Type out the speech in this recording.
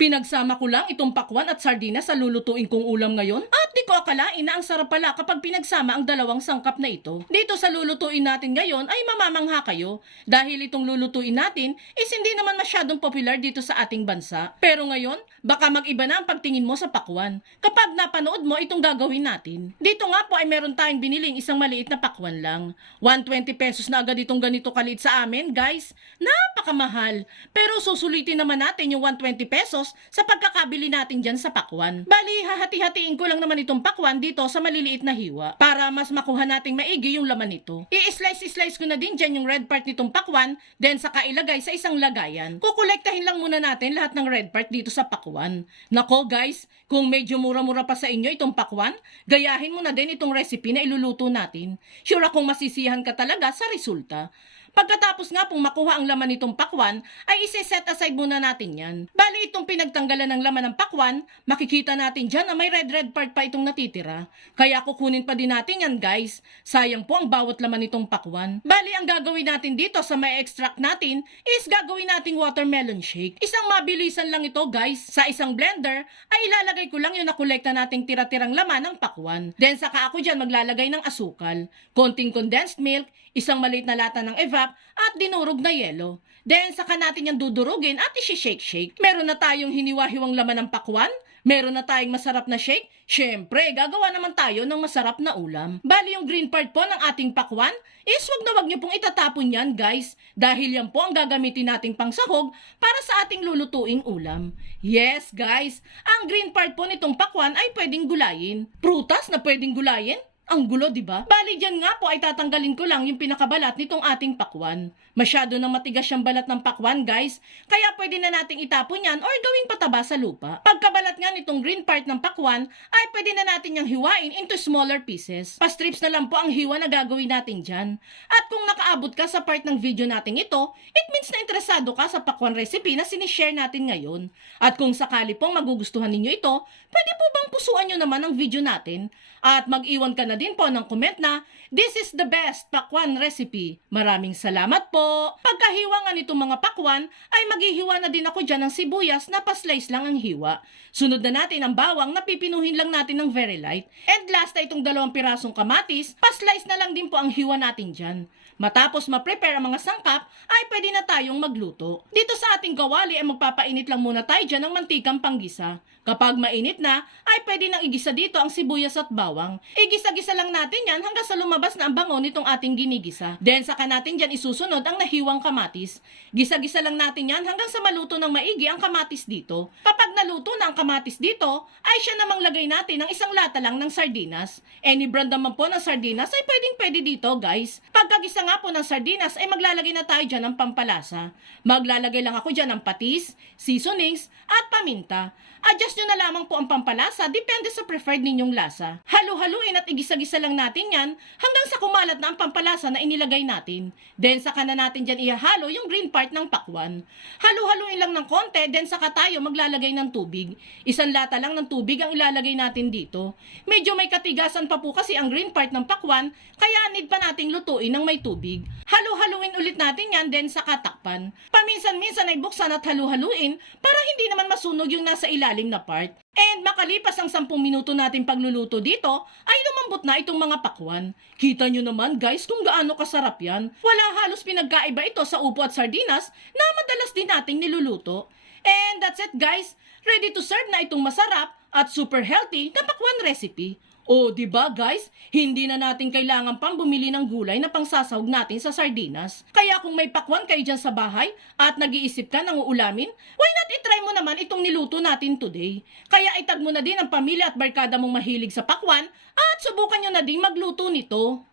Pinagsama ko lang itong pakwan at sardinas sa lulutuin kong ulam ngayon. At di ko akalain na ang sarap pala kapag pinagsama ang dalawang sangkap na ito. Dito sa lulutuin natin ngayon ay mamamangha kayo. Dahil itong lulutuin natin is hindi naman masyadong popular dito sa ating bansa. Pero ngayon, baka mag-iba na ang pagtingin mo sa pakwan kapag napanood mo itong gagawin natin. Dito nga po ay meron tayong biniling isang maliit na pakwan lang. 120 pesos na agad itong ganito kaliit sa amin, guys. Napakamahal. Pero susulitin naman natin yung 120 pesos sa pagkakabili natin dyan sa pakwan. Bali, hahati-hatiin ko lang naman itong pakwan dito sa maliliit na hiwa para mas makuha nating maigi yung laman nito. I-slice ko na din dyan yung red part nitong pakwan, then saka ilagay sa isang lagayan. Kukolektahin lang muna natin lahat ng red part dito sa pakwan. Nako guys, kung medyo mura-mura pa sa inyo itong pakwan, gayahin mo na din itong recipe na iluluto natin. Sure akong masisiyahan ka talaga sa resulta. Pagkatapos nga pong makuha ang laman nitong pakwan, ay isi-set aside muna natin yan. Bali itong pinagtanggalan ng laman ng pakwan, makikita natin dyan na may red part pa itong natitira. Kaya kukunin pa din natin yan guys. Sayang po ang bawat laman nitong pakwan. Bali ang gagawin natin dito sa may extract natin is gagawin nating watermelon shake. Isang mabilisan lang ito guys. Sa isang blender ay ilalagay ko lang yung nakolekta nating tira-tirang laman ng pakwan. Then saka ako dyan maglalagay ng asukal, konting condensed milk, isang maliit na lata ng evap at dinurog na yelo. Then saka natin yan dudurugin at isi-shake-shake. Meron na tayong hiniwa-hiwang laman ng pakwan, meron na tayong masarap na shake. Syempre, gagawa naman tayo ng masarap na ulam. Bali yung green part po ng ating pakwan is wag niyo pong itatapon yan guys. Dahil yan po ang gagamitin nating pangsahog para sa ating lulutuing ulam. Yes guys, ang green part po nitong pakwan ay pwedeng gulayin. Prutas na pwedeng gulayin? Ang gulo, di ba? Bali dyan nga po ay tatanggalin ko lang yung pinakabalat nitong ating pakwan. Masyado na matigas yung balat ng pakwan, guys. Kaya pwede na nating itapon yan or gawing pataba sa lupa. Pagkabalat nga nitong green part ng pakwan, ay pwede na natin yung hiwain into smaller pieces. Pa-strips na lang po ang hiwa na gagawin natin dyan. At kung nakaabot ka sa part ng video natin ito, it means na interesado ka sa pakwan recipe na sinishare natin ngayon. At kung sakali pong magugustuhan ninyo ito, pwede po bang pusuan nyo naman ang video natin? At mag-iwan ka na din po ng comment na, "This is the best pakwan recipe." Maraming salamat po! Pagkahiwa nga nitong mga pakwan, ay maghihiwa na din ako dyan ng sibuyas na pa-slice lang ang hiwa. Sunod na natin ang bawang na pipinuhin lang natin ng very light. And last na itong 2 pirasong kamatis, pa-slice na lang din po ang hiwa natin dyan. Matapos ma-prepare ang mga sangkap, ay pwede na tayong magluto. Dito sa ating kawali ay magpapainit lang muna tayo dyan ng mantikang panggisa. Kapag mainit na, ay pwede nang igisa dito ang sibuyas at bawang. Igisa-gisa lang natin yan hanggang sa lumabas na ang bango nitong ating ginigisa. Then saka natin dyan isusunod ang nahiwang kamatis. Gisa-gisa lang natin yan hanggang sa maluto ng maigi ang kamatis dito. Kapag naluto na ang kamatis dito, ay siya namang lagay natin ng isang lata lang ng sardinas. Any brand naman po ng sardinas ay pwedeng-pwede dito guys. Pagkagisa nga po ng sardinas ay maglalagay na tayo dyan ng pampalasa. Maglalagay lang ako dyan ng patis, seasonings at paminta. Adjust nyo na lamang po ang pampalasa, depende sa preferred ninyong lasa. Halu-haluin at igisa-gisa lang natin yan hanggang sa kumalat na ang pampalasa na inilagay natin. Then saka na natin dyan ihahalo yung green part ng pakwan. Halu-haluin lang ng konti, then saka tayo maglalagay ng tubig. Isang lata lang ng tubig ang ilalagay natin dito. Medyo may katigasan pa po kasi ang green part ng pakwan, kaya need pa nating lutuin ng may tubig. Halu-haluin ulit natin yan, then saka takpan. Paminsan-minsan ay buksan at halu-haluin para hindi naman masunog yung nasa ilalim na part. And makalipas ang 10 minuto natin pagluluto dito, ay lumambot na itong mga pakwan. Kita nyo naman guys kung gaano kasarap yan. Wala halos pinagkaiba ito sa upo at sardinas na madalas din nating niluluto. And that's it guys, ready to serve na itong masarap at super healthy na pakwan recipe. O, di ba guys? Hindi na natin kailangan pang bumili ng gulay na pangsasahog natin sa sardinas. Kaya kung may pakwan kayo dyan sa bahay at nag-iisip ka ng uulamin, why not itry mo naman itong niluto natin today? Kaya itag mo na din ang pamilya at barkada mong mahilig sa pakwan at subukan nyo na din magluto nito.